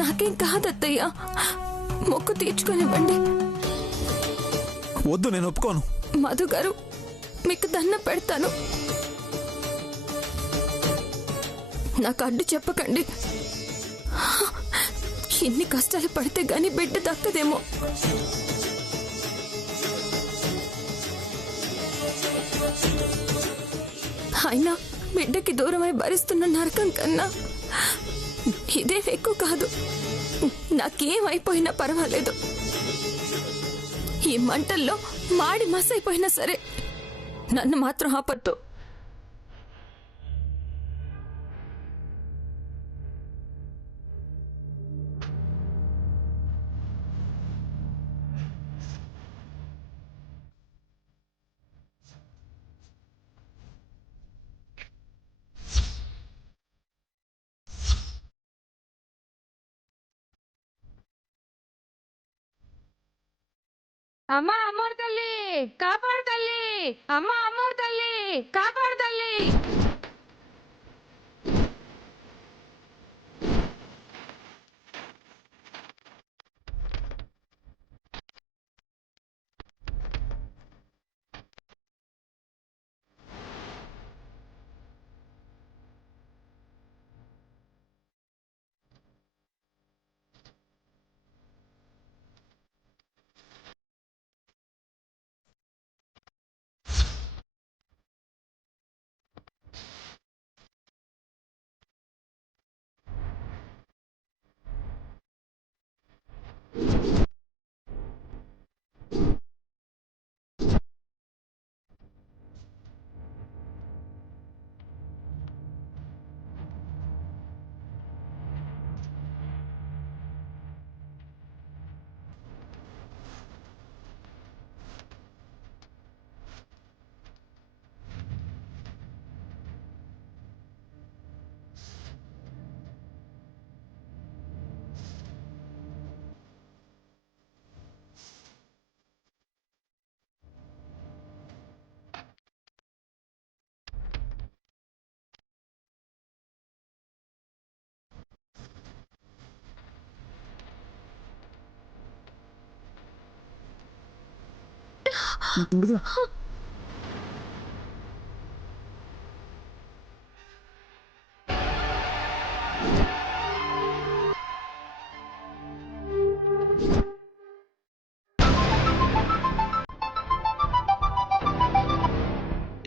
నాకేం కాదత్తయ్య, మొక్కు తీర్చుకొనివ్వండి. వద్దు, నేను ఒప్పుకోను. మధు గారు, మీకు దండం పెడతాను, నాకు అడ్డు చెప్పకండి. ఎన్ని కష్టాలు పడితే గాని బిడ్డ దక్కదేమో. అయినా బిడ్డకి దూరమై భరిస్తున్న నరకం కన్నా ఇదేం ఎక్కువ కాదు. నాకేమైపోయినా పర్వాలేదు, ఈ మంటల్లో మాడి మసైపోయినా సరే నన్ను మాత్రం ఆపద్దు. అమ్మా అమ్మోరు తల్లి కాపాడు తల్లి, అమ్మా అమ్మోరు తల్లి కాపాడు తల్లి.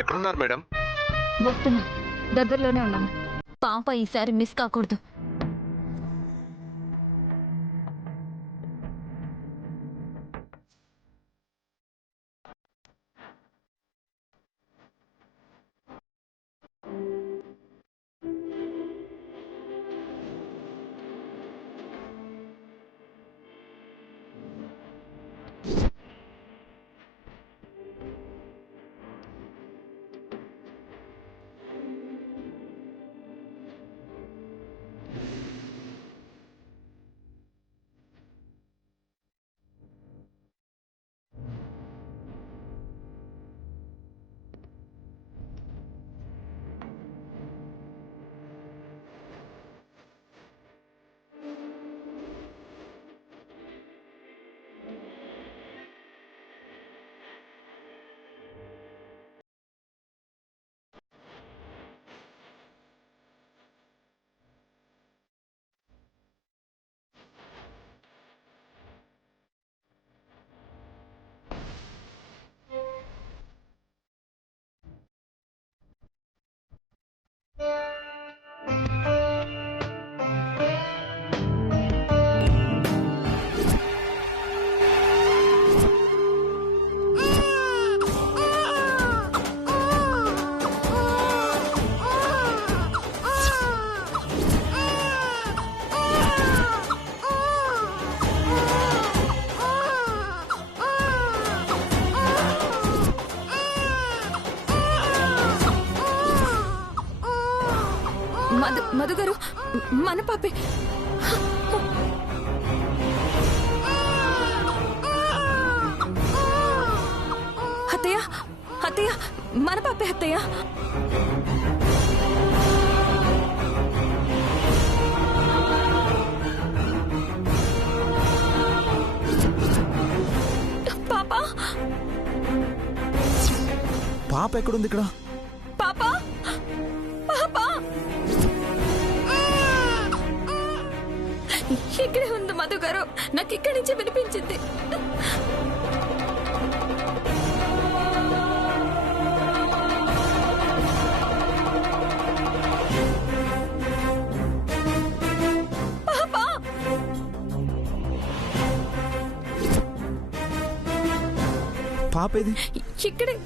ఎక్కడున్నారు మేడం? వస్తున్నా, దగ్గరలోనే ఉన్నాను. పాప ఈసారి మిస్ కాకూడదు. మధు గారు, మన పాపే. అత్తయ్య, అత్తయ్య, మన పాపే అత్తయ్య. పాప ఎక్కడుంది ఇక్కడ? పాపా పాపా ఇక్కడే ఉంది మధు గారు, నాకు ఇక్కడి నుంచి వినిపించింది. పాపా పాప ఏది? ఇక్కడే.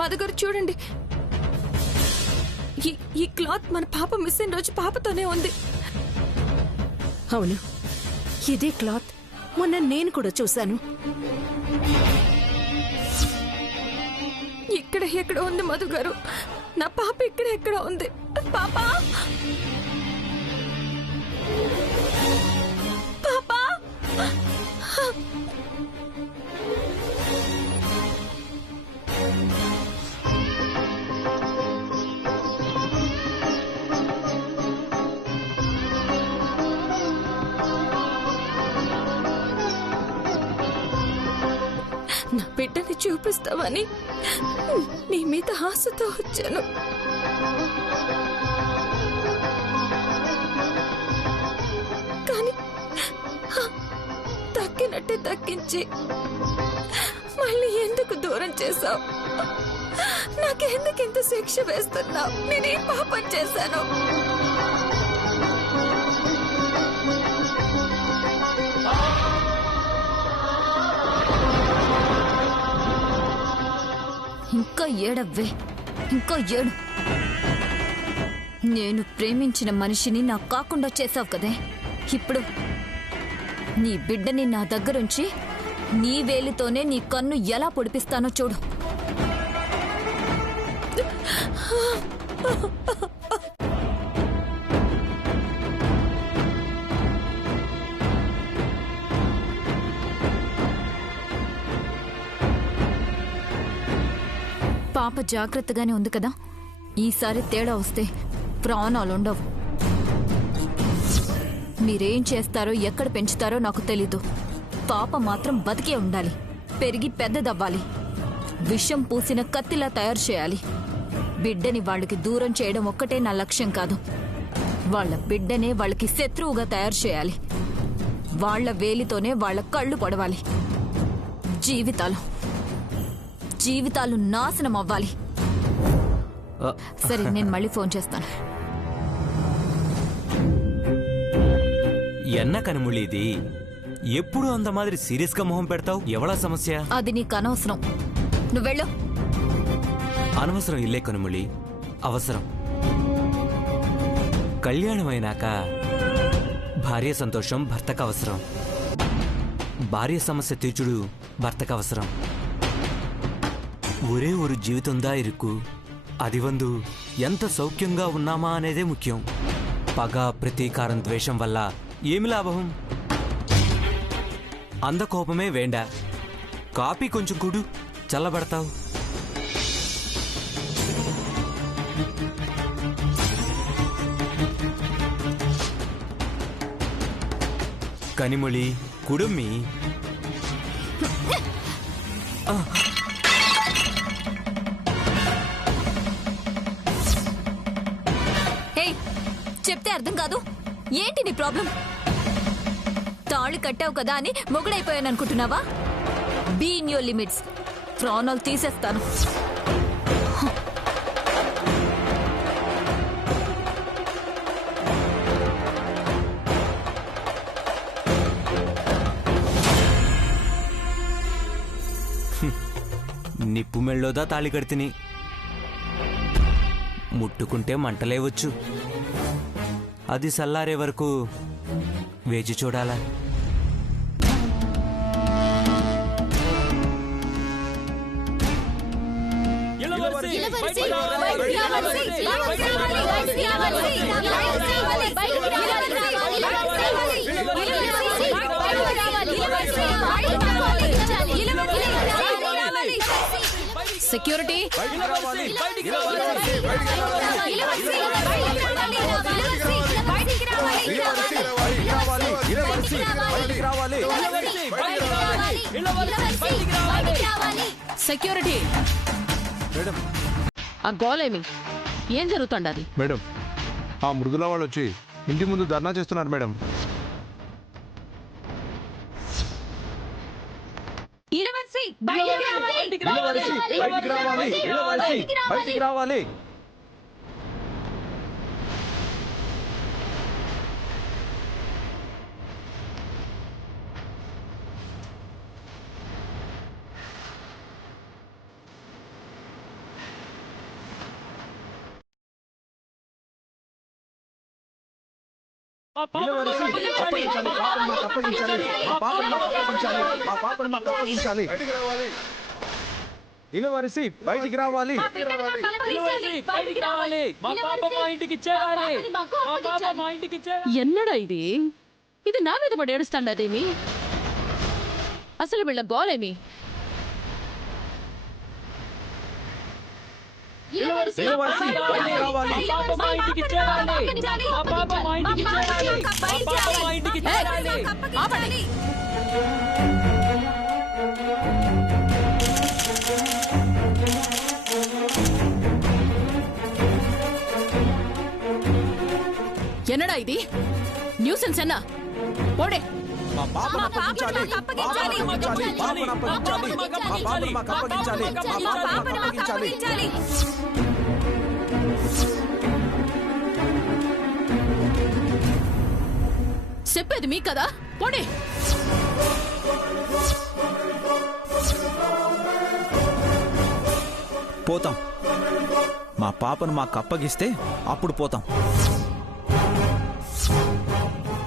మధు గారు చూడండి, ఈ క్లాత్ మన పాప మిస్ అయిన రోజు పాపతోనే ఉంది. అవును, ఇదే క్లాత్ మొన్న నేను కూడా చూశాను. ఇక్కడ ఎక్కడ ఉంది మధు గారు? నా పాప ఇక్కడ ఎక్కడ ఉంది? పాపా పాపా నా బిడ్డని చూపిస్తావని నీ మీద ఆశతో వచ్చాను. కానీ తక్కినట్టే తక్కించి మళ్ళీ ఎందుకు దూరం చేశావు? నాకెందుకు ఇంత శిక్ష వేస్తున్నావు? నేనేం పాపం చేశాను? ఇంకా ఏడవ్వే, ఇంకా ఏడు. నేను ప్రేమించిన మనిషిని నాకు కాకుండా చేశావు కదే. ఇప్పుడు నీ బిడ్డని నా దగ్గరుంచి నీ వేలితోనే నీ కన్ను ఎలా పొడిపిస్తానో చూడు. పాప జాగ్రత్తగానే ఉంది కదా? ఈసారి తేడా వస్తే ప్రాణాలుండవు. మీరేం చేస్తారో ఎక్కడ పెంచుతారో నాకు తెలీదు. పాప మాత్రం బతికే ఉండాలి, పెరిగి పెద్దదవ్వాలి, విషం పూసిన కత్తిలా తయారు చేయాలి. బిడ్డని వాళ్ళకి దూరం చేయడం ఒక్కటే నా లక్ష్యం కాదు. వాళ్ళ బిడ్డనే వాళ్ళకి శత్రువుగా తయారు చేయాలి. వాళ్ళ వేలితోనే వాళ్ళ కళ్ళు పొడవాలి. జీవితాలు నాశనం అవ్వాలి. సరే, నేను మళ్ళీ ఫోన్ చేస్తాను. ఎన్న కనుములి ఇది? ఎప్పుడు అంత మాదిరి సీరియస్ గా మొహం పెడతావు? ఎవడా సమస్య? అది నీకు అనవసరం, నువ్వెళ్ళు. అనవసరం ఇల్లే కనుములి, అవసరం. కళ్యాణమైనాక భార్య సంతోషం భర్తకు అవసరం, భార్య సమస్య తీర్చుడు భర్తకు అవసరం. ఒరే ఒక జీవితందా ఇరుకు. అది వందు ఎంత సౌఖ్యంగా ఉన్నామా అనేదే ముఖ్యం. పగ, ప్రతీకారం, ద్వేషం వల్ల ఏమి లాభం? అంద కోపమే వేండా. కాపీ కొంచెం కూడు, చల్లబడతావు. కనిమొళి కుడుమ్మి. చెప్తే అర్థం కాదు. ఏంటి నీ ప్రాబ్లం? తాళి కట్టావు కదా అని మొగుడైపోయాను అనుకుంటున్నావా? Be in your limits. ప్రాణాలు తీసేస్తాను. నిప్పు మెళ్ళోదా తాళి కడితిని. ముట్టుకుంటే మంటలేవచ్చు. అది చల్లారే వరకు వేచి చూడాలా? సెక్యూరిటీ సెక్యూరిటీ మేడం ఆ గోలేమి ఏం జరుగుతుండది? మేడం ఆ మృదుల వాళ్ళు వచ్చి ఇంటి ముందు ధర్నా చేస్తున్నారు మేడం. బయటికి రావాలి. ఇలవరసి బయటికి రావాలి. ఎన్నడా ఇది? ఇది నా మీద పడి ఏడుస్తాండదేమి? అసలు వీళ్ళ గోలేమి? ఎన్నడా ఇది? న్యూసెన్స్ ఎన్నా? పోడే. చెప్పేది మీ కదా, పోడే. పోతాం. మా పాపను మాకు అప్పగిస్తే అప్పుడు పోతాం.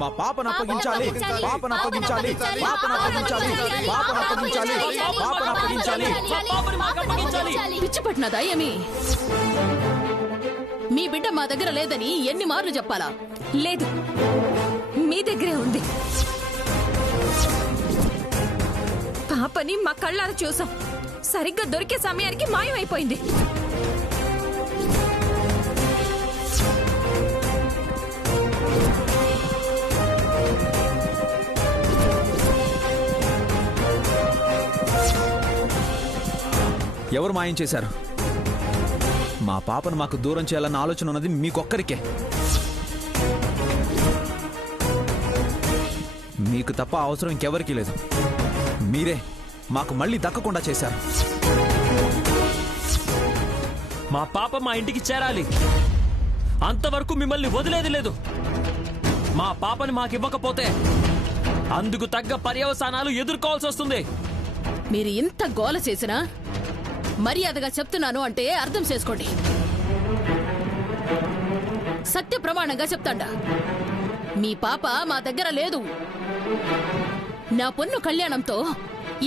మా పాపను అప్పగించాలి. పాపను అప్పగించాలి. పాపను అప్పగించాలి. పాపను అప్పగించాలి. పాపను అప్పగించాలి. పిచ్చి పట్టినదా ఏమి? మీ బిడ్డ మా దగ్గర లేదని ఎన్ని మార్లు చెప్పాలా? లేదు, మీ దగ్గరే ఉంది. పాపని మా కళ్ళారా చూసాం. సరిగ్గా దొరికే సమయానికి మాయమైపోయింది. ఎవరు మాయం చేశారు? మా పాపను మాకు దూరం చేయాలన్న ఆలోచన ఉన్నది మీకొక్కరికే. మీకు తప్ప అవసరం ఇంకెవరికీ లేదు. మీరే మాకు మళ్ళీ దక్కకుండా చేశారు. మా పాప మా ఇంటికి చేరాలి. అంతవరకు మిమ్మల్ని వదిలేది లేదు. మా పాపని మాకివ్వకపోతే అందుకు తగ్గ పర్యవసానాలు ఎదుర్కోవాల్సి వస్తుంది. మీరు ఇంత గోల చేసినా మర్యాదగా చెప్తున్నాను అంటే అర్థం చేసుకోండి. సత్య ప్రమాణంగా చెప్తాండా, మీ పాప మా దగ్గర లేదు. నా పొన్ను కళ్యాణంతో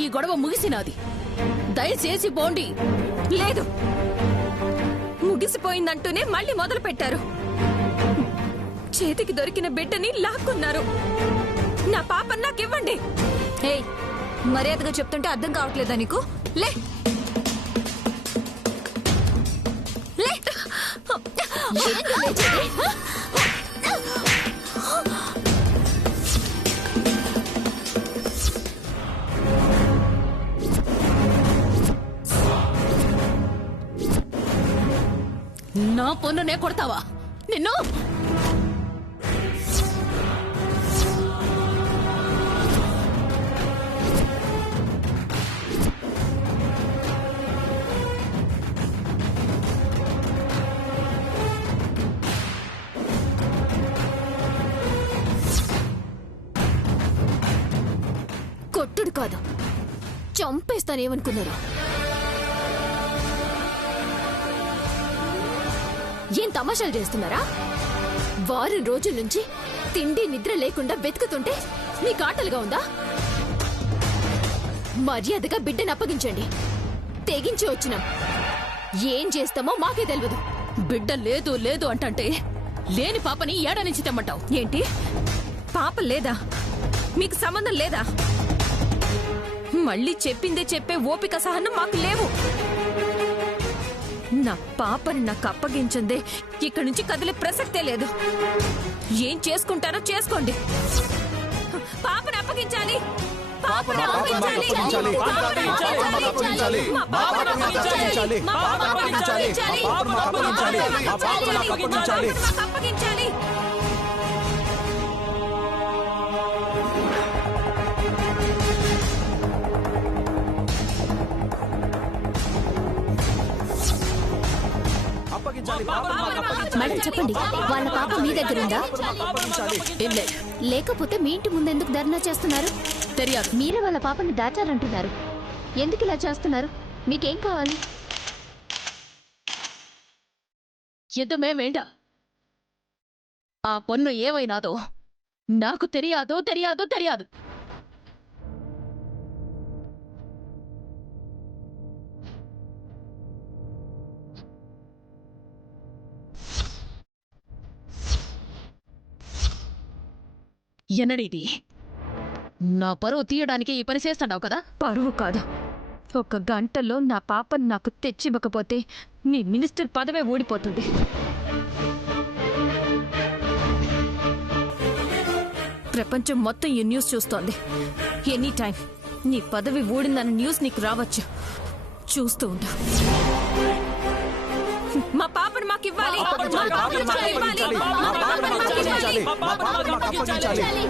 ఈ గొడవ ముగిసినది. దయచేసి పోండి. లేదు, ముగిసిపోయిందంటూనే మళ్ళీ మొదలు పెట్టారు. చేతికి దొరికిన బిడ్డని లాక్కున్నారు. నా పాపని నాకివ్వండి. ఏయ్, మర్యాదగా చెప్తుంటే అర్థం కావట్లేదా నీకు? లే లే. నా పొన్నునే కొడతావా నిన్ను? కొట్టుడు కాదు, చంపేస్తానేమనుకున్నారు? ఏం తమాషాలు చేస్తున్నారా? వారం రోజుల నుంచి తిండి నిద్ర లేకుండా వెతుకుతుంటే మీకు ఆటలుగా ఉందా? మర్యాదగా బిడ్డను అప్పగించండి. తెగించి వచ్చినాం. ఏం చేస్తామో మాకే తెలియదు. బిడ్డ లేదు లేదు అంటంటే లేని పాపని ఏడ నుంచి తెమ్మంటావు? ఏంటి పాప లేదా? మీకు సంబంధం లేదా? మళ్ళీ చెప్పిందే చెప్పే ఓపిక సహనం మాకు లేవు. నా పాపని నాకు అప్పగించిందే ఇక్కడి నుంచి కదిలే ప్రసక్తే లేదు. ఏం చేసుకుంటారో చేసుకోండి. పాపని అప్పగించాలి. పాపని అప్పగించాలి. పాపని అప్పగించాలి. మా పాపని అప్పగించాలి. మా పాపని అప్పగించాలి. పాపని అప్పగించాలి. మా పాపని అప్పగించాలి. మాకు అప్పగించాలి. మేడం చెప్పండి, వాళ్ళ పాప మీ దగ్గర ఉందా? ఏం లేదు. లేకపోతే మీ ఇంటి ముందు ఎందుకు ధర్నా చేస్తున్నారు? తెలియదు. మీరే వాళ్ళ పాపని దాచారంటున్నారు. ఎందుకు ఇలా చేస్తున్నారు? మీకేం కావాలి? యుద్ధమే వేండ. ఆ పొన్ను ఏమైనాదో నాకు తెలియదు. ఎన్నడీది? నా పరువు తీయడానికి ఈ పని చేస్తున్నావు కదా? పరువు కాదు. 1 గంటలో నా పాపని నాకు తెచ్చివ్వకపోతే నీ మినిస్టర్ పదవే ఊడిపోతుంది. ప్రపంచం మొత్తం ఈ న్యూస్ చూస్తోంది. ఎనీ టైం నీ పదవి ఊడిందన్న న్యూస్ నీకు రావచ్చు. చూస్తూ ఉంటా. మా పాపని మాకు ఇవ్వాలి. మా పాపని మాకు ఇవ్వాలి. మా పాపని మాకు ఇవ్వాలి. మా పాపని మాకు అప్పగించాలి.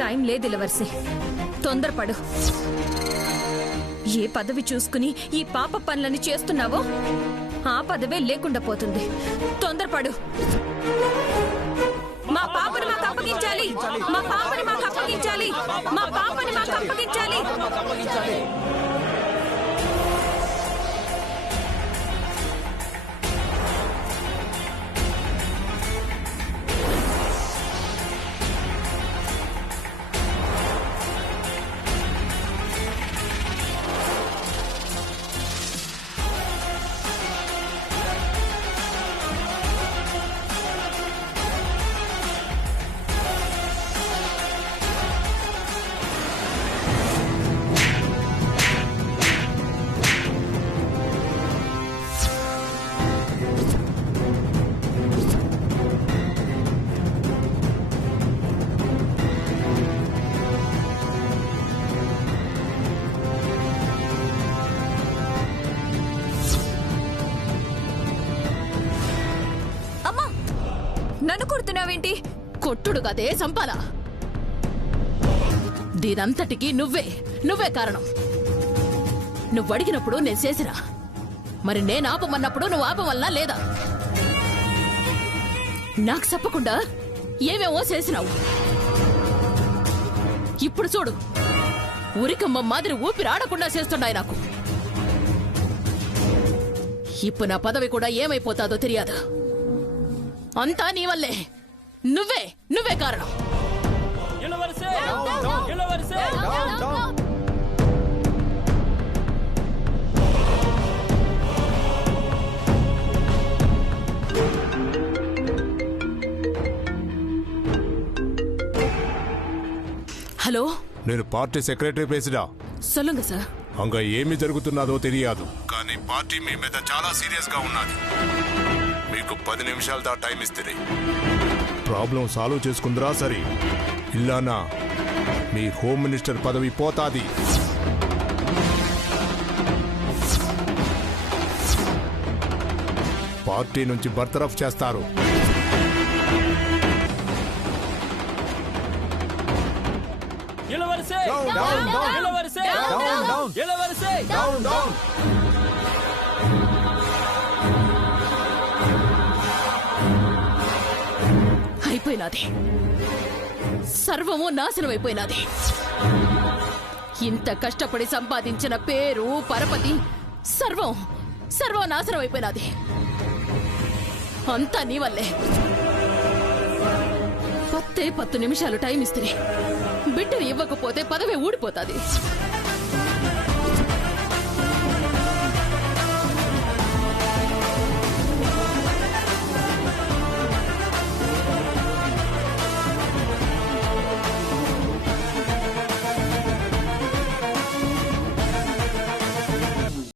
టైం లేదు ఇలవర్సి, తొందరపడు. ఏ పదవి చూసుకుని ఈ పాప పనులని చేస్తున్నావో ఆ పదవే లేకుండా పోతుంది. తొందరపడు. మా పాపని మాకు అప్పగించాలి. మా పాపని మాకు అప్పగించాలి. మా పాపని మాకు అప్పగించాలి. నన్ను కొడుతున్నావేంటి? కొట్టుడు కదే సంపాల. దీనంతటికి నువ్వే కారణం. నువ్వు అడిగినప్పుడు నేను చేసినా, మరి నేను ఆపమన్నప్పుడు నువ్వు ఆపవల్లా లేదా? నాకు చెప్పకుండా ఏమేమో చేసినావు. ఇప్పుడు చూడు, ఉరికమ్మ మాదిరి ఊపిరాడకుండా చేస్తున్నాయి నాకు. ఇప్పుడు నా పదవి కూడా ఏమైపోతాదో తెలియదు. అంతా నీ వల్లే. నువ్వే కారణం. హలో, నేను పార్టీ సెక్రటరీ పేసిడా. சொல்லுங்க సార్. అంగ ఏమి జరుగుతున్నదో తెలియదు, కానీ పార్టీ మీ మీద చాలా సీరియస్ గా ఉన్నది. మీకు 10 నిమిషాలు దా టైం ఇస్తుంది. ప్రాబ్లం సాల్వ్ చేసుకుందరా సరే, ఇల్లానా మీ హోమ్ మినిస్టర్ పదవి పోతాది. పార్టీ నుంచి బర్తరఫ్ చేస్తారు. అయిపోయినది. సర్వము నాశనమైపోయినది. ఇంత కష్టపడి సంపాదించిన పేరు పరపతి సర్వం నాశనమైపోయినది. అంతా నీ వల్లే. 10 10 నిమిషాలు టైం ఇస్తే బిడ్డని ఇవ్వకపోతే పదవే ఊడిపోతాది.